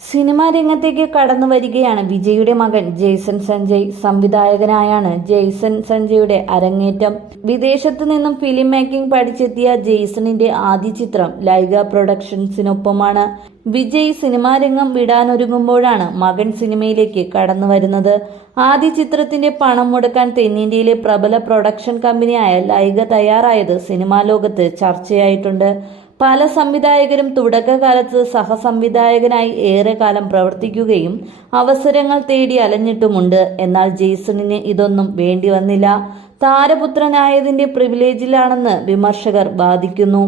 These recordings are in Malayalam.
സിനിമാ രംഗത്തേക്ക് കടന്നു വരികയാണ് വിജയുടെ മകൻ ജെയ്സൺ സഞ്ജയ്. സംവിധായകനായാണ് ജെയ്സൺ സഞ്ജയുടെ അരങ്ങേറ്റം. വിദേശത്തു നിന്നും ഫിലിം മേക്കിംഗ് പഠിച്ചെത്തിയ ജെയ്സണിന്റെ ആദ്യ ചിത്രം ലൈഗ പ്രൊഡക്ഷൻസിനൊപ്പമാണ്. വിജയ് സിനിമാ രംഗം വിടാനൊരുങ്ങുമ്പോഴാണ് മകൻ സിനിമയിലേക്ക് കടന്നു വരുന്നത്. ആദ്യ ചിത്രത്തിന്റെ പണം മുടക്കാൻ തെന്നിന്ത്യയിലെ പ്രബല പ്രൊഡക്ഷൻ കമ്പനിയായ ലൈഗ തയ്യാറായത് സിനിമാ ലോകത്ത് ചർച്ചയായിട്ടുണ്ട്. പല സംവിധായകരും തുടക്കകാലത്ത് സഹസംവിധായകനായി ഏറെക്കാലം പ്രവർത്തിക്കുകയും അവസരങ്ങൾ തേടി അലഞ്ഞിട്ടുമുണ്ട്. എന്നാൽ ജെയ്സണിന് ഇതൊന്നും വേണ്ടി വന്നില്ല. താരപുത്രനായതിന്റെ പ്രിവിലേജിലാണെന്ന് വിമർശകർ വാദിക്കുന്നു.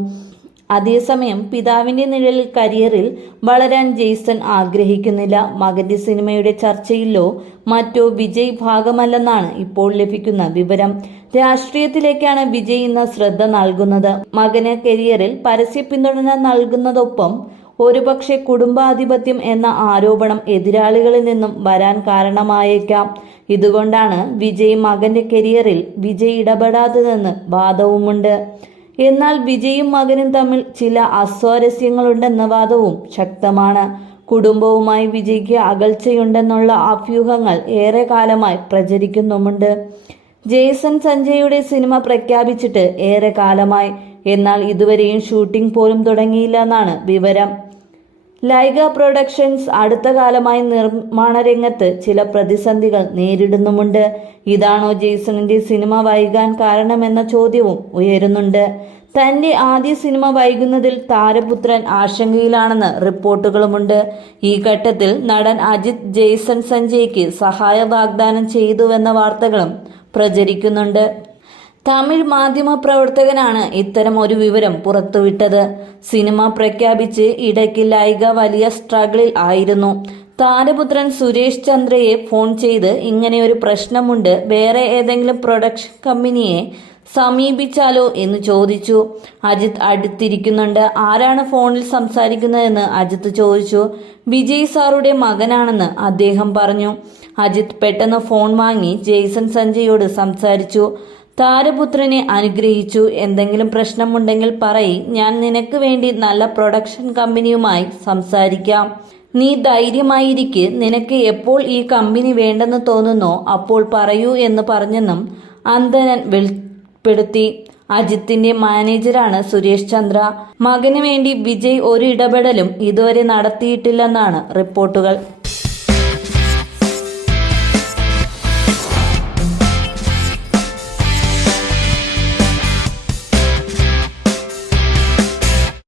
അതേസമയം പിതാവിന്റെ നിഴലിൽ കരിയറിൽ വളരാൻ ജെയ്സൺ ആഗ്രഹിക്കുന്നില്ല. മകന്റെ സിനിമയുടെ ചർച്ചയിലോ മറ്റോ വിജയ് ഭാഗമല്ലെന്നാണ് ഇപ്പോൾ ലഭിക്കുന്ന വിവരം. രാഷ്ട്രീയത്തിലേക്കാണ് വിജയ് ഇന്ന് ശ്രദ്ധ നൽകുന്നത്. മകന് കരിയറിൽ പരസ്യ പിന്തുണ നൽകുന്നതൊപ്പം ഒരുപക്ഷെ കുടുംബാധിപത്യം എന്ന ആരോപണം എതിരാളികളിൽ നിന്നും വരാൻ കാരണമായേക്കാം. ഇതുകൊണ്ടാണ് വിജയ് മകന്റെ കരിയറിൽ വിജയ് ഇടപെടാത്തതെന്ന് വാദവുമുണ്ട്. എന്നാൽ വിജയും മകനും തമ്മിൽ ചില അസ്വാരസ്യങ്ങളുണ്ടെന്ന വാദവും ശക്തമാണ്. കുടുംബവുമായി വിജയ്ക്ക് അകൽച്ചയുണ്ടെന്നുള്ള അഭ്യൂഹങ്ങൾ ഏറെ കാലമായി പ്രചരിക്കുന്നുമുണ്ട്. ജെയ്സൺ സഞ്ജയുടെ സിനിമ പ്രഖ്യാപിച്ചിട്ട് ഏറെ കാലമായി. എന്നാൽ ഇതുവരെയും ഷൂട്ടിംഗ് പോലും തുടങ്ങിയില്ലെന്നാണ് വിവരം. ലൈഗ പ്രൊഡക്ഷൻസ് അടുത്ത കാലമായി നിർമ്മാണ രംഗത്ത് ചില പ്രതിസന്ധികൾ നേരിടുന്നുമുണ്ട്. ഇതാണോ ജെയ്സണിന്റെ സിനിമ വൈകാൻ കാരണമെന്ന ചോദ്യവും ഉയരുന്നുണ്ട്. തന്റെ ആദ്യ സിനിമ വൈകുന്നതിൽ താരപുത്രൻ ആശങ്കയിലാണെന്ന് റിപ്പോർട്ടുകളുമുണ്ട്. ഈ ഘട്ടത്തിൽ നടൻ അജിത് ജെയ്സൺ സഞ്ജയ്ക്ക് സഹായ വാഗ്ദാനം ചെയ്തുവെന്ന വാർത്തകളും പ്രചരിക്കുന്നുണ്ട്. തമിഴ് മാധ്യമ പ്രവർത്തകനാണ് ഇത്തരം ഒരു വിവരം പുറത്തുവിട്ടത്. സിനിമ പ്രഖ്യാപിച്ച് ഇടയ്ക്ക് ലൈഗ വലിയ സ്ട്രഗിളിൽ ആയിരുന്നു. താരപുത്രൻ സുരേഷ് ചന്ദ്രയെ ഫോൺ ചെയ്ത് ഇങ്ങനെയൊരു പ്രശ്നമുണ്ട്, വേറെ ഏതെങ്കിലും പ്രൊഡക്ഷൻ കമ്പനിയെ സമീപിച്ചാലോ എന്ന് ചോദിച്ചു. അജിത് അടുത്തിരിക്കുന്നുണ്ട്. ആരാണ് ഫോണിൽ സംസാരിക്കുന്നതെന്ന് അജിത് ചോദിച്ചു. വിജയ് സാറുടെ മകനാണെന്ന് അദ്ദേഹം പറഞ്ഞു. അജിത് പെട്ടെന്ന് ഫോൺ വാങ്ങി ജെയ്സൺ സഞ്ജയോട് സംസാരിച്ചു. താരപുത്രനെ അനുഗ്രഹിച്ചു. എന്തെങ്കിലും പ്രശ്നമുണ്ടെങ്കിൽ പറയ്, ഞാൻ നിനക്ക് വേണ്ടി നല്ല പ്രൊഡക്ഷൻ കമ്പനിയുമായി സംസാരിക്കാം. നീ ധൈര്യമായിരിക്ക്. നിനക്ക് എപ്പോൾ ഈ കമ്പനി വേണ്ടെന്ന് തോന്നുന്നോ അപ്പോൾ പറയൂ എന്ന് പറഞ്ഞെന്നും അന്തനൻ വെളിപ്പെടുത്തി. അജിത്തിന്റെ മാനേജരാണ് സുരേഷ് ചന്ദ്ര. മകന് വേണ്ടി വിജയ് ഒരു ഇടപെടലും ഇതുവരെ നടത്തിയിട്ടില്ലെന്നാണ് റിപ്പോർട്ടുകൾ.